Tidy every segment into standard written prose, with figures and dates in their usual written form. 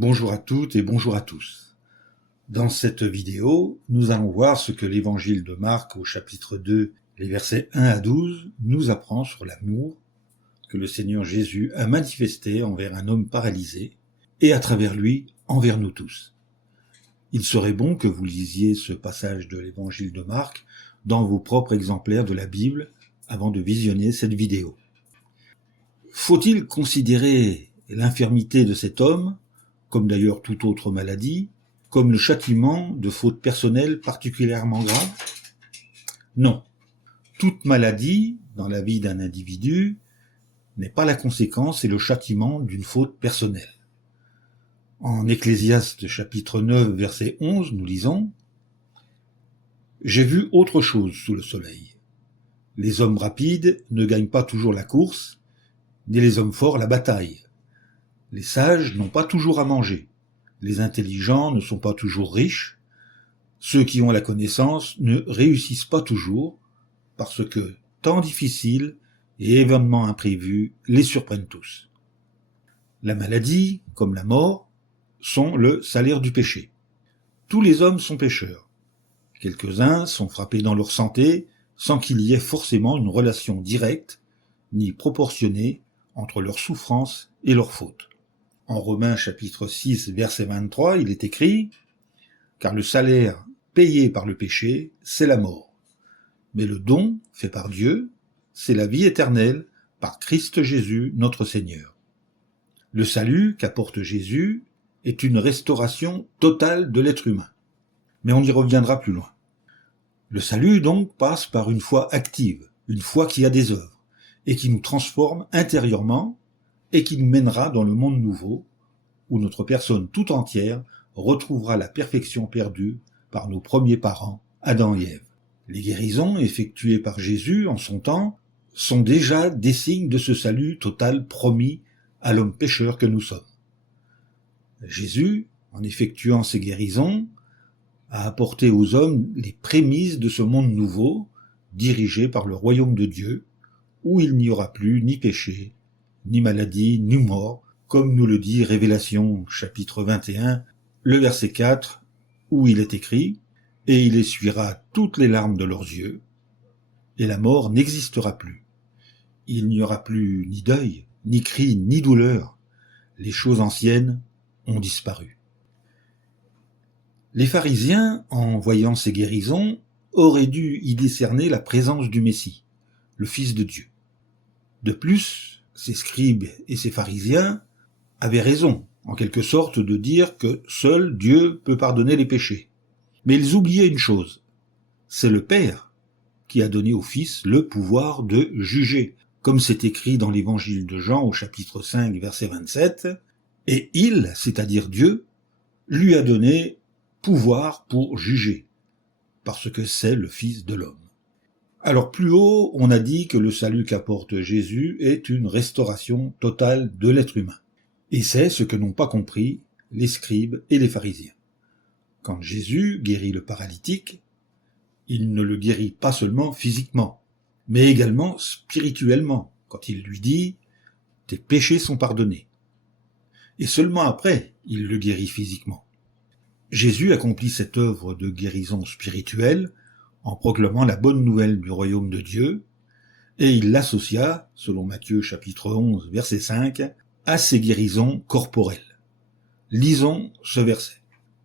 Bonjour à toutes et bonjour à tous. Dans cette vidéo, nous allons voir ce que l'évangile de Marc au chapitre 2, les versets 1 à 12, nous apprend sur l'amour que le Seigneur Jésus a manifesté envers un homme paralysé et à travers lui envers nous tous. Il serait bon que vous lisiez ce passage de l'évangile de Marc dans vos propres exemplaires de la Bible avant de visionner cette vidéo. Faut-il considérer l'infirmité de cet homme, comme d'ailleurs toute autre maladie, comme le châtiment de fautes personnelles particulièrement graves? Non. Toute maladie, dans la vie d'un individu, n'est pas la conséquence et le châtiment d'une faute personnelle. En Ecclésiaste chapitre 9, verset 11, nous lisons « J'ai vu autre chose sous le soleil. Les hommes rapides ne gagnent pas toujours la course, ni les hommes forts la bataille. Les sages n'ont pas toujours à manger. Les intelligents ne sont pas toujours riches. Ceux qui ont la connaissance ne réussissent pas toujours, parce que temps difficiles et événements imprévus les surprennent tous. La maladie, comme la mort, sont le salaire du péché. Tous les hommes sont pécheurs. Quelques-uns sont frappés dans leur santé sans qu'il y ait forcément une relation directe ni proportionnée entre leur souffrance et leur faute. En Romains chapitre 6, verset 23, il est écrit « Car le salaire payé par le péché, c'est la mort. Mais le don fait par Dieu, c'est la vie éternelle par Christ Jésus notre Seigneur. » Le salut qu'apporte Jésus est une restauration totale de l'être humain. Mais on y reviendra plus loin. Le salut donc passe par une foi active, une foi qui a des œuvres, et qui nous transforme intérieurement et qui nous mènera dans le monde nouveau, où notre personne tout entière retrouvera la perfection perdue par nos premiers parents, Adam et Ève. Les guérisons effectuées par Jésus en son temps sont déjà des signes de ce salut total promis à l'homme pécheur que nous sommes. Jésus, en effectuant ces guérisons, a apporté aux hommes les prémices de ce monde nouveau, dirigé par le royaume de Dieu, où il n'y aura plus ni péché, ni maladie, ni mort, comme nous le dit Révélation chapitre 21, le verset 4, où il est écrit « Et il essuiera toutes les larmes de leurs yeux, et la mort n'existera plus. Il n'y aura plus ni deuil, ni cri, ni douleur. Les choses anciennes ont disparu. » Les pharisiens, en voyant ces guérisons, auraient dû y décerner la présence du Messie, le Fils de Dieu. De plus, ces scribes et ces pharisiens avaient raison, en quelque sorte, de dire que seul Dieu peut pardonner les péchés. Mais ils oubliaient une chose, c'est le Père qui a donné au Fils le pouvoir de juger, comme c'est écrit dans l'évangile de Jean au chapitre 5, verset 27, et il, c'est-à-dire Dieu, lui a donné pouvoir pour juger, parce que c'est le Fils de l'homme. Alors plus haut, on a dit que le salut qu'apporte Jésus est une restauration totale de l'être humain. Et c'est ce que n'ont pas compris les scribes et les pharisiens. Quand Jésus guérit le paralytique, il ne le guérit pas seulement physiquement, mais également spirituellement, quand il lui dit « Tes péchés sont pardonnés ». Et seulement après, il le guérit physiquement. Jésus accomplit cette œuvre de guérison spirituelle en proclamant la bonne nouvelle du royaume de Dieu, et il l'associa, selon Matthieu chapitre 11, verset 5, à ses guérisons corporelles. Lisons ce verset.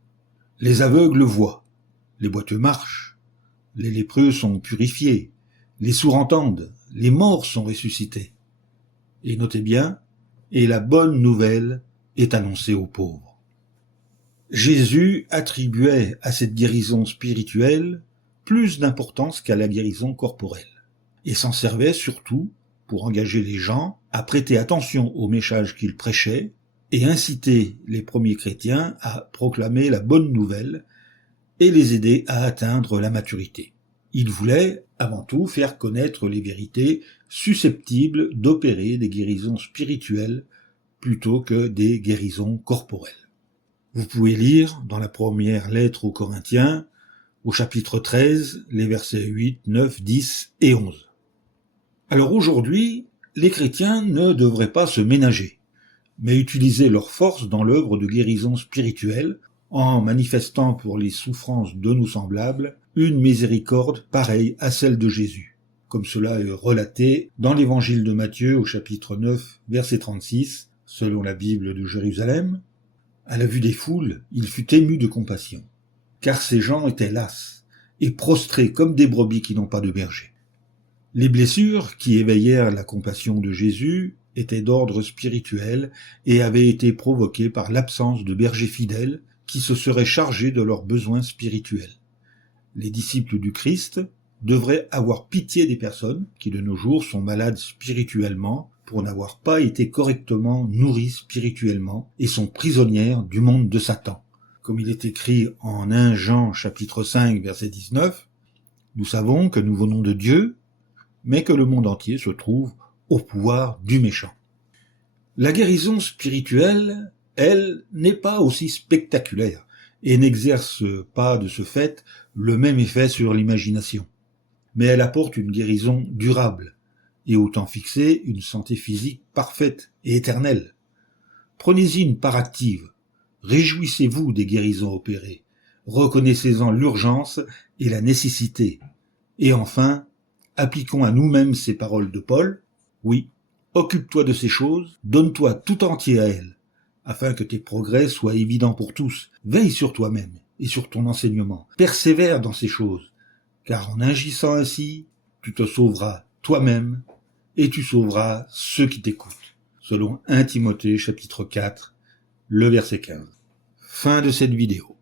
« Les aveugles voient, les boiteux marchent, les lépreux sont purifiés, les sourds entendent, les morts sont ressuscités. » Et notez bien, « et la bonne nouvelle est annoncée aux pauvres. » Jésus attribuait à cette guérison spirituelle plus d'importance qu'à la guérison corporelle, et s'en servait surtout pour engager les gens à prêter attention au message qu'il prêchait et inciter les premiers chrétiens à proclamer la bonne nouvelle et les aider à atteindre la maturité. Il voulait, avant tout, faire connaître les vérités susceptibles d'opérer des guérisons spirituelles plutôt que des guérisons corporelles. Vous pouvez lire dans la première lettre aux Corinthiens, au chapitre 13, les versets 8, 9, 10 et 11. Alors aujourd'hui, les chrétiens ne devraient pas se ménager, mais utiliser leur force dans l'œuvre de guérison spirituelle en manifestant pour les souffrances de nos semblables une miséricorde pareille à celle de Jésus, comme cela est relaté dans l'évangile de Matthieu au chapitre 9, verset 36, selon la Bible de Jérusalem. À la vue des foules, il fut ému de compassion, car ces gens étaient lasses et prostrés comme des brebis qui n'ont pas de berger. Les blessures qui éveillèrent la compassion de Jésus étaient d'ordre spirituel et avaient été provoquées par l'absence de bergers fidèles qui se seraient chargés de leurs besoins spirituels. Les disciples du Christ devraient avoir pitié des personnes qui de nos jours sont malades spirituellement pour n'avoir pas été correctement nourries spirituellement et sont prisonnières du monde de Satan. Comme il est écrit en 1 Jean chapitre 5 verset 19, « Nous savons que nous venons de Dieu, mais que le monde entier se trouve au pouvoir du méchant. » La guérison spirituelle, elle, n'est pas aussi spectaculaire et n'exerce pas de ce fait le même effet sur l'imagination. Mais elle apporte une guérison durable et au temps fixé une santé physique parfaite et éternelle. Prenez-y une part active, réjouissez-vous des guérisons opérées, reconnaissez-en l'urgence et la nécessité. Et enfin, appliquons à nous-mêmes ces paroles de Paul. Oui, occupe-toi de ces choses, donne-toi tout entier à elles, afin que tes progrès soient évidents pour tous. Veille sur toi-même et sur ton enseignement. Persévère dans ces choses, car en agissant ainsi, tu te sauveras toi-même et tu sauveras ceux qui t'écoutent. Selon 1 Timothée chapitre 4, le verset 15. Fin de cette vidéo.